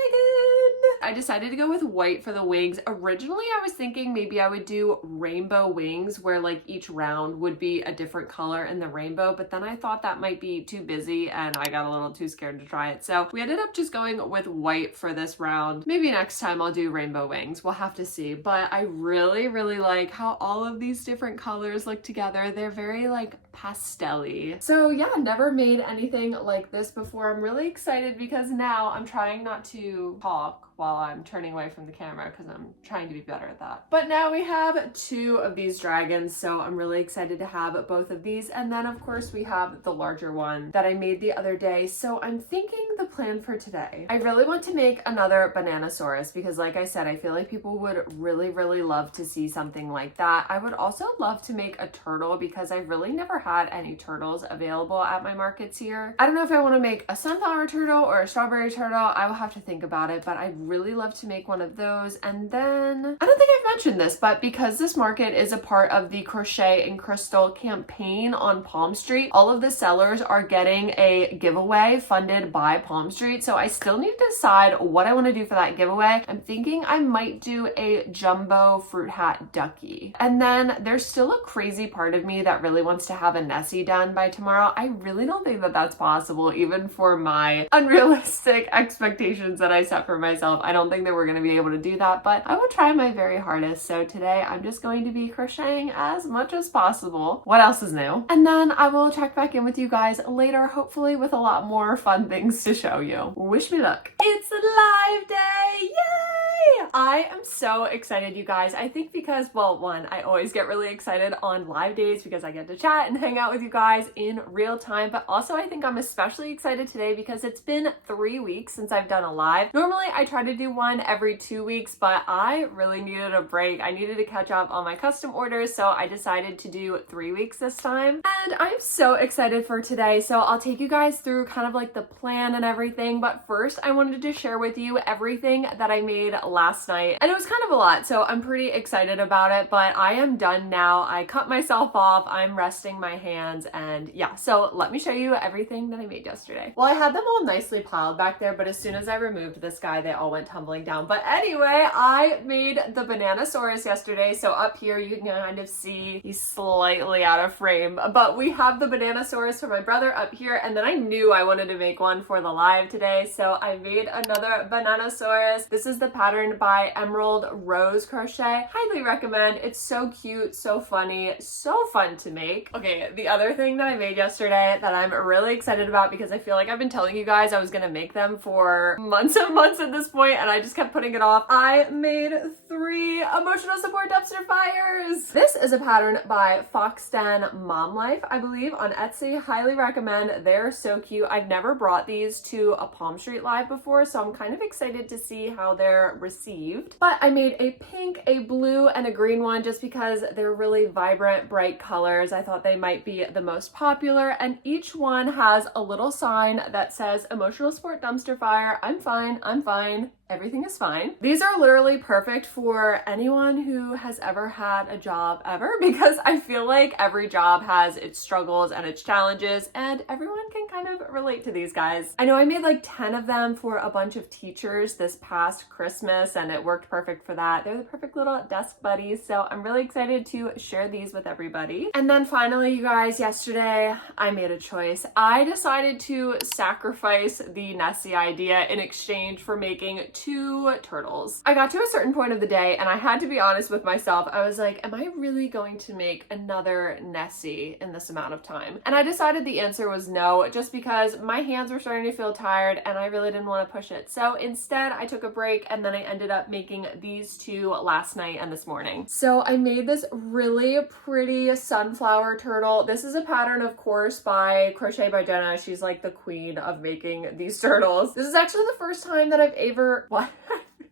I decided to go with white for the wings. Originally, I was thinking maybe I would do rainbow wings where like each round would be a different color in the rainbow, but then I thought that might be too busy and I got a little too scared to try it. So we ended up just going with white for this round. Maybe next time I'll do rainbow wings. We'll have to see. But I really, really like how all of these different colors look together. They're very like pastel-y. So yeah, never made anything like this before. I'm really excited because now I'm trying not to talk while I'm turning away from the camera because I'm trying to be better at that. But now we have two of these dragons, so I'm really excited to have both of these. And then of course we have the larger one that I made the other day. So I'm thinking the plan for today, I really want to make another Bananasaurus because like I said, I feel like people would really, really love to see something like that. I would also love to make a turtle because I've really never had any turtles available at my markets here. I don't know if I want to make a sunflower turtle or a strawberry turtle. I will have to think about it, but I really love to make one of those. And then I don't think I've mentioned this, but because this market is a part of the Crochet and Crystal campaign on Palm Street, all of the sellers are getting a giveaway funded by Palm Street. So I still need to decide what I want to do for that giveaway. I'm thinking I might do a jumbo fruit hat ducky. And then there's still a crazy part of me that really wants to have a Nessie done by tomorrow. I really don't think that that's possible, even for my unrealistic expectations that I set for myself. I don't think that we're going to be able to do that, but I will try my very hardest. So today I'm just going to be crocheting as much as possible. What else is new? And then I will check back in with you guys later, hopefully with a lot more fun things to show you. Wish me luck. It's live day! Yay! I am so excited, you guys. I think because, well, one, I always get really excited on live days because I get to chat and hang out with you guys in real time, but also I think I'm especially excited today because it's been 3 weeks since I've done a live. Normally I try to do one every 2 weeks, but I really needed a break. I needed to catch up on my custom orders, so I decided to do 3 weeks this time. And I'm so excited for today. So I'll take you guys through kind of like the plan and everything, but first I wanted to share with you everything that I made last night. And it was kind of a lot, so I'm pretty excited about it, but I am done now. I cut myself off. I'm resting my hands, and yeah, so let me show you everything that I made yesterday. Well, I had them all nicely piled back there, but as soon as I removed this guy, they all went tumbling down. But anyway, I made the Bananasaurus yesterday. So up here, you can kind of see he's slightly out of frame, but we have the Bananasaurus for my brother up here. And then I knew I wanted to make one for the live today. So I made another Bananasaurus. This is the pattern by Emerald Rose Crochet. Highly recommend. It's so cute, so funny, so fun to make. Okay, the other thing that I made yesterday that I'm really excited about because I feel like I've been telling you guys I was gonna make them for months and months at this point and I just kept putting it off. I made 3 emotional support dumpster fires. This is a pattern by Foxden Mom Life, I believe, on Etsy. Highly recommend. They're so cute. I've never brought these to a Palm Street live before, so I'm kind of excited to see how they're received. But I made a pink, a blue, and a green one just because they're really vibrant, bright colors. I thought they might be the most popular, and each one has a little sign that says emotional support dumpster fire. I'm fine, I'm fine. Everything is fine. These are literally perfect for anyone who has ever had a job ever because I feel like every job has its struggles and its challenges and everyone can kind of relate to these guys. I know I made like 10 of them for a bunch of teachers this past Christmas and it worked perfect for that. They're the perfect little desk buddies, so I'm really excited to share these with everybody. And then finally, you guys, yesterday I made a choice. I decided to sacrifice the Nessie idea in exchange for making 2 turtles. I got to a certain point of the day and I had to be honest with myself. I was like, am I really going to make another Nessie in this amount of time? And I decided the answer was no, just because my hands were starting to feel tired and I really didn't want to push it. So instead I took a break and then I ended up making these 2 last night and this morning. So I made this really pretty sunflower turtle. This is a pattern, of course, by Crochet by Jenna. She's like the queen of making these turtles. This is actually the first time that I've ever... What?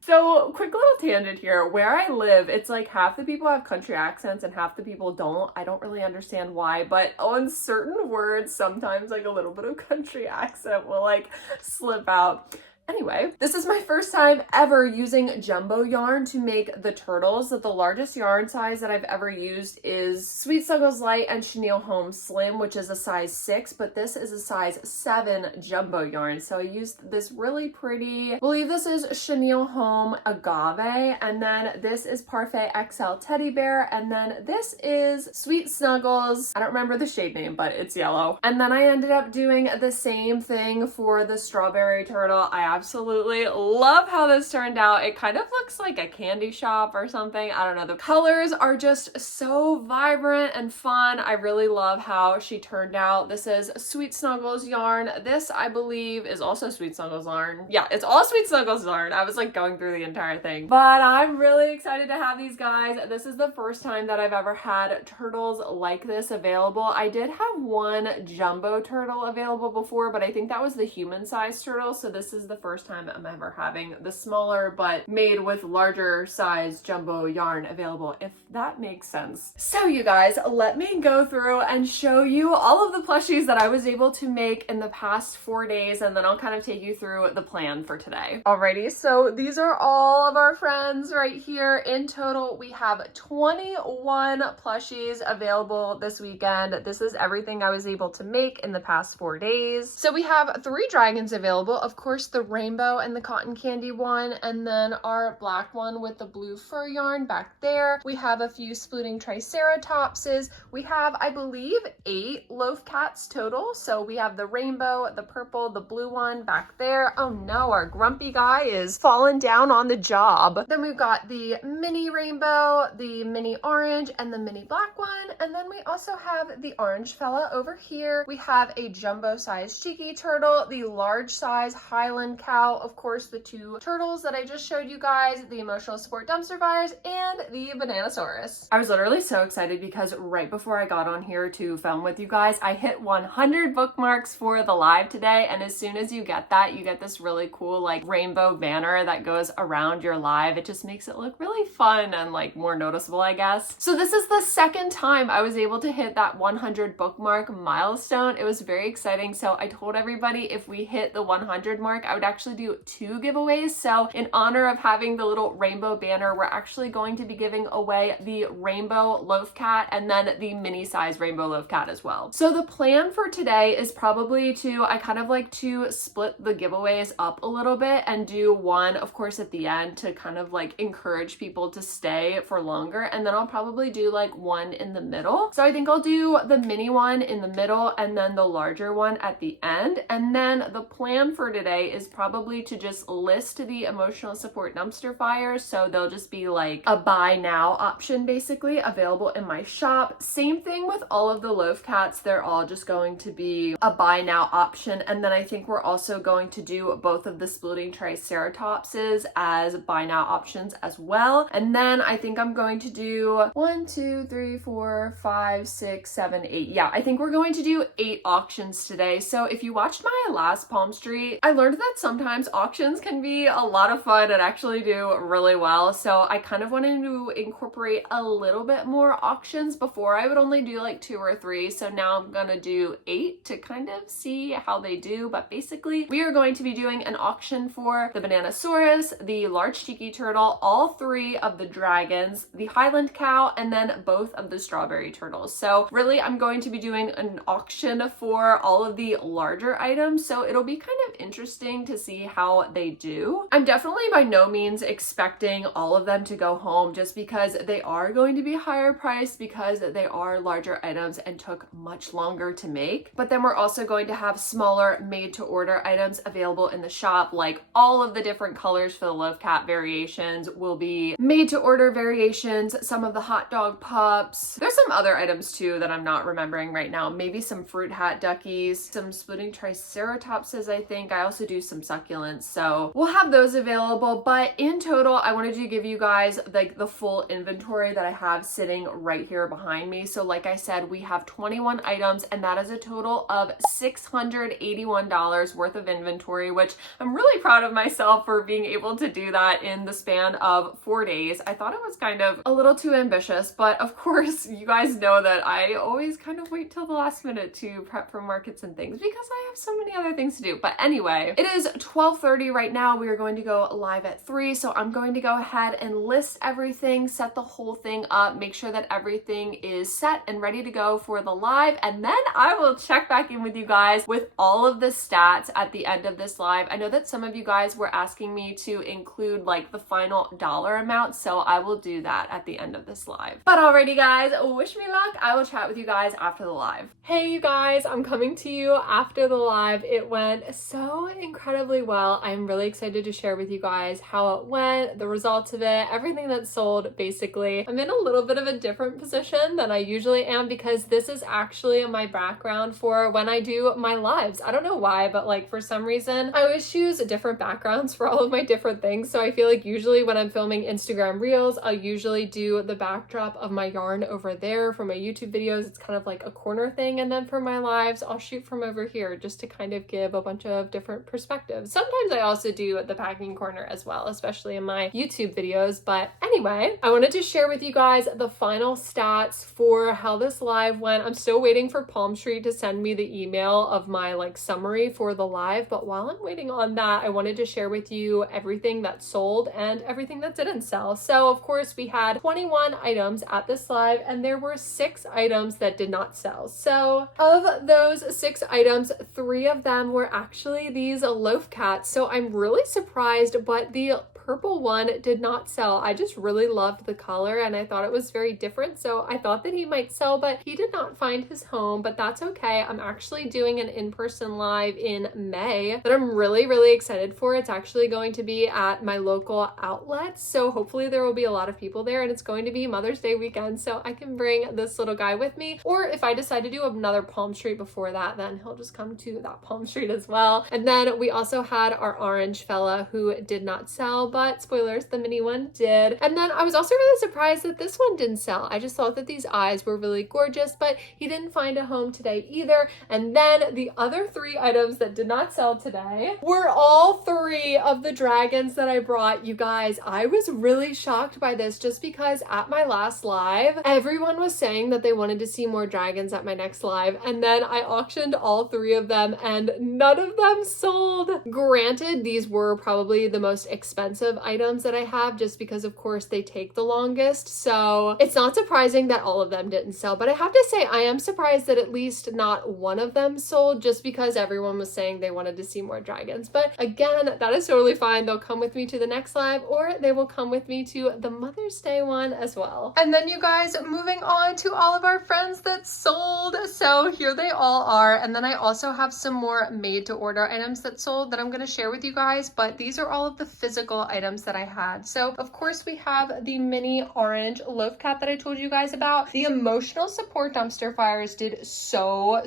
So quick little tangent here. Where I live, it's like half the people have country accents and half the people don't. I don't really understand why, but on certain words, sometimes like a little bit of country accent will like slip out. Anyway, this is my first time ever using jumbo yarn to make the turtles. The largest yarn size that I've ever used is Sweet Snuggles Light and Chenille Home Slim, which is a size 6, but this is a size 7 jumbo yarn. So I used this really pretty, I believe this is Chenille Home Agave, and then this is Parfait XL Teddy Bear, and then this is Sweet Snuggles. I don't remember the shade name, but it's yellow. And then I ended up doing the same thing for the strawberry turtle. I absolutely love how this turned out. It kind of looks like a candy shop or something. I don't know. The colors are just so vibrant and fun. I really love how she turned out. This is Sweet Snuggles yarn. This, I believe, is also Sweet Snuggles yarn. Yeah, it's all Sweet Snuggles yarn. I was like going through the entire thing. But I'm really excited to have these guys. This is the first time that I've ever had turtles like this available. I did have one jumbo turtle available before, but I think that was the human-sized turtle. So this is the first time I'm ever having the smaller but made with larger size jumbo yarn available, if that makes sense. So you guys, let me go through and show you all of the plushies that I was able to make in the past 4 days, and then I'll kind of take you through the plan for today. Alrighty, so these are all of our friends right here. In total, we have 21 plushies available this weekend. This is everything I was able to make in the past 4 days. So we have 3 dragons available, of course, the rainbow and the cotton candy one, and then our black one with the blue fur yarn back there. We have a few splooting triceratopses. We have, I believe, 8 loaf cats total. So we have the rainbow, the purple, the blue one back there. Oh no, our grumpy guy is falling down on the job. Then we've got the mini rainbow, the mini orange, and the mini black one. And then we also have the orange fella over here. We have a jumbo size cheeky turtle, the large size Highland cow, of course, the 2 turtles that I just showed you guys, the emotional support dumpster fires, and the Bananasaurus. I was literally so excited because right before I got on here to film with you guys, I hit 100 bookmarks for the live today, and as soon as you get that, you get this really cool like rainbow banner that goes around your live. It just makes it look really fun and like more noticeable, I guess. So this is the second time I was able to hit that 100 bookmark milestone. It was very exciting. So I told everybody if we hit the 100 mark, I would actually do 2 giveaways. So in honor of having the little rainbow banner, we're actually going to be giving away the rainbow loaf cat and then the mini size rainbow loaf cat as well. So the plan for today is probably I kind of like to split the giveaways up a little bit and do one, of course, at the end to kind of like encourage people to stay for longer. And then I'll probably do like one in the middle. So I think I'll do the mini one in the middle and then the larger one at the end. And then the plan for today is probably to just list the emotional support dumpster fires. So they'll just be like a buy now option basically available in my shop. Same thing with all of the loaf cats. They're all just going to be a buy now option. And then I think we're also going to do both of the splitting triceratopses as buy now options as well. And then I think I'm going to do 1, 2, 3, 4, 5, 6, 7, 8. Yeah, I think we're going to do 8 auctions today. So if you watched my last Palm Street, I learned that sometimes auctions can be a lot of fun and actually do really well. So I kind of wanted to incorporate a little bit more auctions. Before I would only do like 2 or 3. So now I'm gonna do 8 to kind of see how they do. But basically we are going to be doing an auction for the Bananasaurus, the large cheeky turtle, all 3 of the dragons, the Highland cow, and then both of the strawberry turtles. So really I'm going to be doing an auction for all of the larger items. So it'll be kind of interesting to see how they do. I'm definitely by no means expecting all of them to go home just because they are going to be higher priced because they are larger items and took much longer to make. But then we're also going to have smaller made to order items available in the shop, like all of the different colors for the loaf cat variations will be made to order variations, some of the hot dog pups. There's some other items too that I'm not remembering right now. Maybe some fruit hat duckies, some splitting triceratopses, I think. I also do some succulents. So we'll have those available, but in total, I wanted to give you guys like the full inventory that I have sitting right here behind me. So like I said, we have 21 items, and that is a total of $681 worth of inventory, which I'm really proud of myself for being able to do that in the span of 4 days. I thought it was kind of a little too ambitious, but of course, you guys know that I always kind of wait till the last minute to prep for markets and things because I have so many other things to do. But anyway, it is 12:30 right now. We are going to go live at 3, so I'm going to go ahead and list everything, set the whole thing up, make sure that everything is set and ready to go for the live, and then I will check back in with you guys with all of the stats at the end of this live. I know that some of you guys were asking me to include like the final dollar amount, so I will do that at the end of this live. But alrighty guys, wish me luck. I will chat with you guys after the live. Hey you guys, I'm coming to you after the live. It went so incredibly well. I'm really excited to share with you guys how it went, the results of it, everything that's sold basically. I'm in a little bit of a different position than I usually am because this is actually my background for when I do my lives. I don't know why, but like for some reason, I always choose different backgrounds for all of my different things. So I feel like usually when I'm filming Instagram Reels, I'll usually do the backdrop of my yarn over there. For my YouTube videos, it's kind of like a corner thing. And then for my lives, I'll shoot from over here just to kind of give a bunch of different perspectives. Sometimes I also do the packing corner as well, especially in my YouTube videos. But anyway, I wanted to share with you guys the final stats for how this live went. I'm still waiting for Palm Tree to send me the email of my like summary for the live. But while I'm waiting on that, I wanted to share with you everything that sold and everything that didn't sell. So of course we had 21 items at this live, and there were 6 items that did not sell. So of those 6 items, 3 of them were actually these loaf cats. So I'm really surprised, but the purple one did not sell. I just really loved the color and I thought it was very different. So I thought that he might sell, but he did not find his home, but that's okay. I'm actually doing an in-person live in May that I'm really, really excited for. It's actually going to be at my local outlets. So hopefully there will be a lot of people there, and it's going to be Mother's Day weekend. So I can bring this little guy with me, or if I decide to do another Palm Street before that, then he'll just come to that Palm Street as well. And then we also had our orange fella who did not sell, but spoilers, the mini one did. And then I was also really surprised that this one didn't sell. I just thought that these eyes were really gorgeous, but he didn't find a home today either. And then the other 3 items that did not sell today were all 3 of the dragons that I brought. You guys, I was really shocked by this just because at my last live, everyone was saying that they wanted to see more dragons at my next live. And then I auctioned all 3 of them and none of them sold. Granted, these were probably the most expensive items that I have just because of course they take the longest. So it's not surprising that all of them didn't sell, but I have to say I am surprised that at least not one of them sold just because everyone was saying they wanted to see more dragons. But again, that is totally fine. They'll come with me to the next live or they will come with me to the Mother's Day one as well. And then you guys, moving on to all of our friends that sold. So here they all are. And then I also have some more made to order items that sold that I'm going to share with you guys, but these are all of the physical items that I had. So of course we have the mini orange loaf cat that I told you guys about. The emotional support dumpster fires did so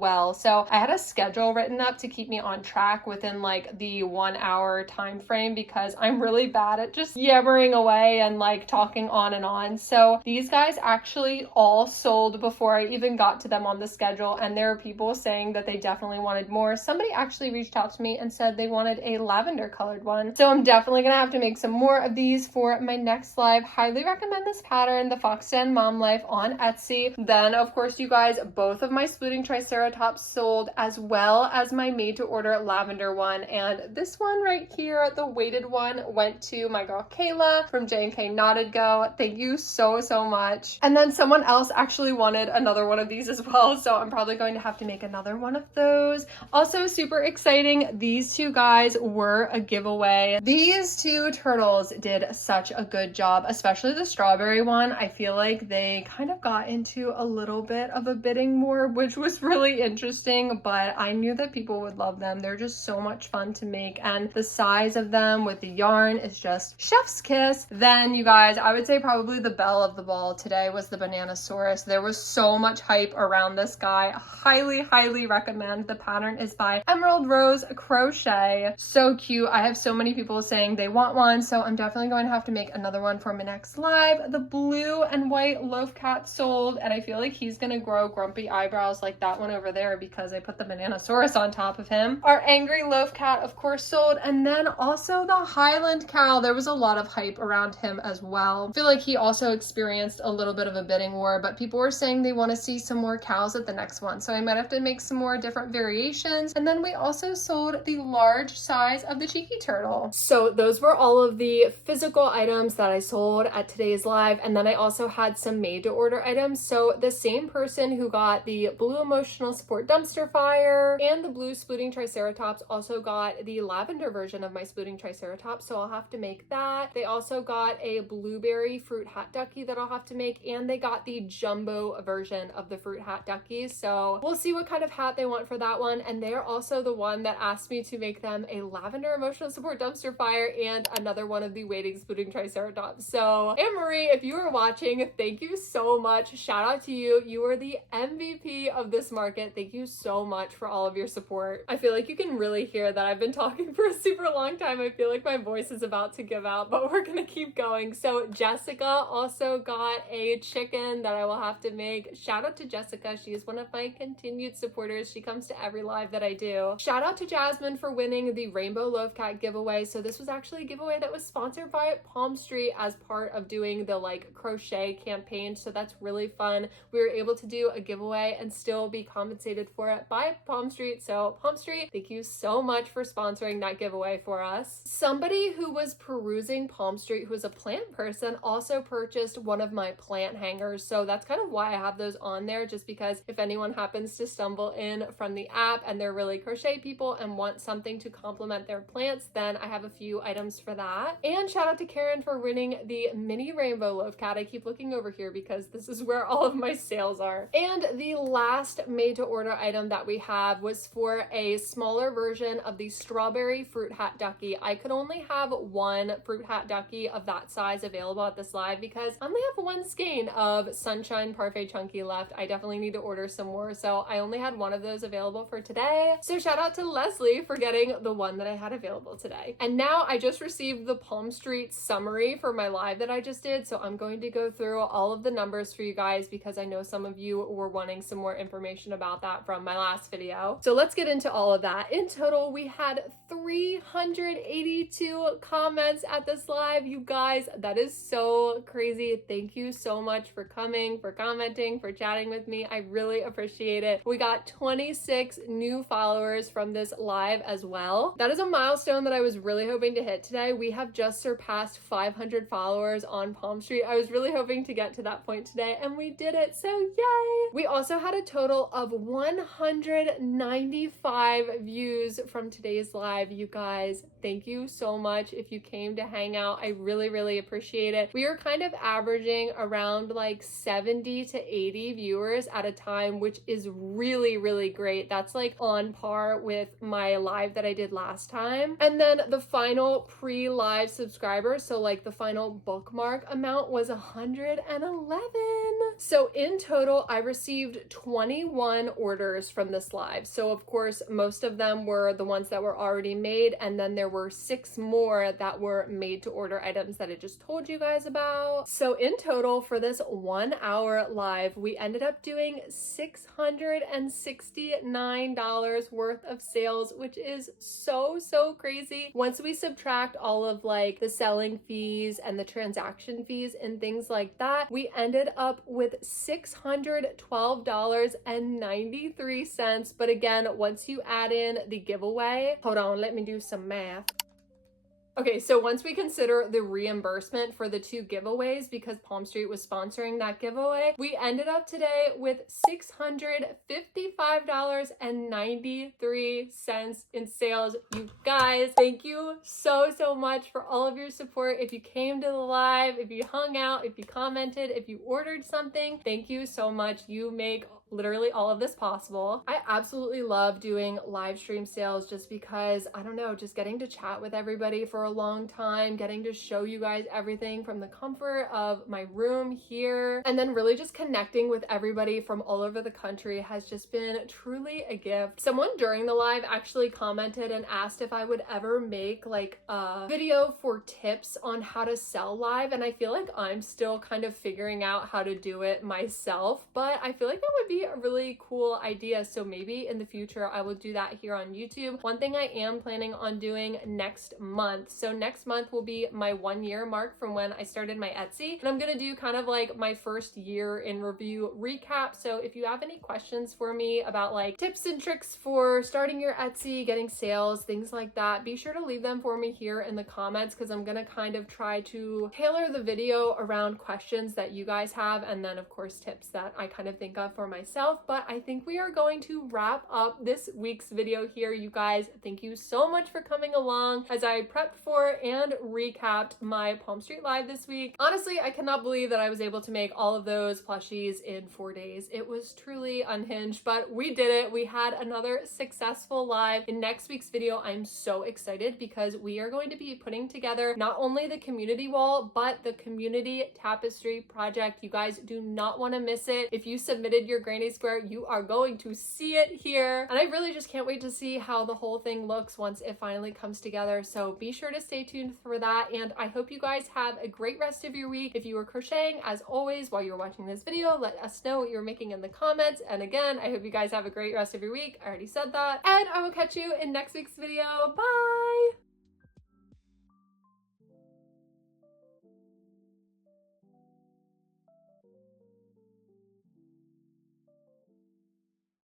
well. So I had a schedule written up to keep me on track within like the 1 hour time frame because I'm really bad at just yammering away and like talking on and on. So these guys actually all sold before I even got to them on the schedule, and there were people saying that they definitely wanted more. Somebody actually reached out to me and said they wanted a lavender colored one. So I'm definitely gonna have to make some more of these for my next live. Highly recommend this pattern, the Foxden Mom Life on Etsy. Then of course you guys, both of my splitting triceratops sold, as well as my made to order lavender one. And this one right here, the weighted one, went to my girl Kayla from J&K Knotted Go. Thank you so much. And then someone else actually wanted another one of these as well, so I'm probably going to have to make another one of those. Also super exciting, these 2 guys were a giveaway. These 2 turtles did such a good job, especially the strawberry one. I feel like they kind of got into a little bit of a bidding war, which was really interesting, but I knew that people would love them. They're just so much fun to make, and the size of them with the yarn is just chef's kiss. Then you guys, I would say probably the belle of the ball today was the Bananasaurus. There was so much hype hype around this guy. Highly, highly recommend. The pattern is by Emerald Rose Crochet. So cute. I have so many people saying they want one, so I'm definitely going to have to make another one for my next live. The blue and white loaf cat sold, and I feel like he's gonna grow grumpy eyebrows like that one over there because I put the Bananasaurus on top of him. Our angry loaf cat, of course, sold, and then also the Highland cow. There was a lot of hype around him as well. I feel like he also experienced a little bit of a bidding war, but people were saying they want to see some more cows at the next one, so I might have to make some more different variations. And then we also sold the large size of the cheeky turtle. So those were all of the physical items that I sold at today's live, and then I also had some made to order items. So the same person who got the blue emotional support dumpster fire and the blue splooting triceratops also got the lavender version of my splooting triceratops, so I'll have to make that. They also got a blueberry fruit hat ducky that I'll have to make, and they got the jumbo version of the fruit hat ducky, so we'll see what kind of hat they want for that one. And they're also the one that asked me to make them a lavender emotional support dumpster fire and another one of the waiting splooting triceratops. So Anne-Marie, if you are watching, thank you so much. Shout out to you. You are the MVP of this market. Thank you so much for all of your support. I feel like you can really hear that I've been talking for a super long time. I feel like my voice is about to give out, but we're gonna keep going. So Jessica also got a chicken that I will have to make. Shout out to Jessica. She is one of my continued supporters. She comes to every live that I do. Shout out to Jasmine for winning the Rainbow Loaf Cat giveaway. So this was actually a giveaway that was sponsored by Palm Street as part of doing the like crochet campaign. So that's really fun. We were able to do a giveaway and still be compensated for it by Palm Street. So Palm Street, thank you so much for sponsoring that giveaway for us. Somebody who was perusing Palm Street, who is a plant person, also purchased one of my plant hangers. So that's kind of why I have those on there, just because if anyone happens to stumble in from the app and they're really crochet people and want something to complement their plants, then I have a few items for that. And shout out to Karen for winning the mini rainbow loaf cat. I keep looking over here because this is where all of my sales are. And the last made to order item that we have was for a smaller version of the strawberry fruit hat ducky. I could only have one fruit hat ducky of that size available at this live because I only have one skein of Sunshine Parfait Chunky left. I definitely need to order some more, so I only had one of those available for today. So shout out to Leslie for getting the one that I had available today. And now I just received the Palm Street summary for my live that I just did, so I'm going to go through all of the numbers for you guys because I know some of you were wanting some more information about that from my last video. So let's get into all of that. In total, we had 382 comments at this live. You guys, that is so crazy. Thank you so much for coming, for commenting, for chatting with me. I really appreciate it. We got 26 new followers from this live as well. That is a milestone that I was really hoping to hit today. We have just surpassed 500 followers on Palm Street. I was really hoping to get to that point today, and we did it, so yay! We also had a total of 195 views from today's live. You guys, thank you so much if you came to hang out. I really, really appreciate it. We are kind of averaging around like 70 to 80 viewers at a time, which is really, really great. That's like on par with my live that I did last time. And then the final pre-live subscribers, so like the final bookmark amount was 111. So in total, I received 21 orders from this live. So of course, most of them were the ones that were already made, and then there were 6 more that were made to order items that I just told you guys about. So in total for this 1 hour live, we ended up doing $669 worth of sales, which is so crazy. Once we subtract all of like the selling fees and the transaction fees and things like that, we ended up with $612.93. But again, once you add in the giveaway, hold on, let me do some math. Okay, so once we consider the reimbursement for the 2 giveaways, because Palm Street was sponsoring that giveaway, we ended up today with $655.93 in sales. You guys, thank you so much for all of your support. If you came to the live, if you hung out, if you commented, if you ordered something, thank you so much. You make literally all of this possible. I absolutely love doing live stream sales just because, I don't know, just getting to chat with everybody for a long time, getting to show you guys everything from the comfort of my room here, and then really just connecting with everybody from all over the country has just been truly a gift. Someone during the live actually commented and asked if I would ever make like a video for tips on how to sell live, and I feel like I'm still kind of figuring out how to do it myself, but I feel like that would be a really cool idea. So maybe in the future I will do that here on YouTube. One thing I am planning on doing next month, so next month will be my 1 year mark from when I started my Etsy, and I'm gonna do kind of like my first year in review recap. So if you have any questions for me about like tips and tricks for starting your Etsy, getting sales, things like that, be sure to leave them for me here in the comments, because I'm gonna kind of try to tailor the video around questions that you guys have, and then of course tips that I kind of think of for myself. But I think we are going to wrap up this week's video here, you guys. Thank you so much for coming along as I prepped for and recapped my Palm Street Live this week. Honestly, I cannot believe that I was able to make all of those plushies in 4 days. It was truly unhinged, but we did it. We had another successful live. In next week's video, I'm so excited because we are going to be putting together not only the community wall, but the community tapestry project. You guys do not want to miss it. If you submitted your granny square, you are going to see it here. And I really just can't wait to see how the whole thing looks once it finally comes together. So be sure to stay tuned for that. And I hope you guys have a great rest of your week. If you were crocheting, as always, while you're watching this video, let us know what you're making in the comments. And again, I hope you guys have a great rest of your week. I already said that. And I will catch you in next week's video. Bye!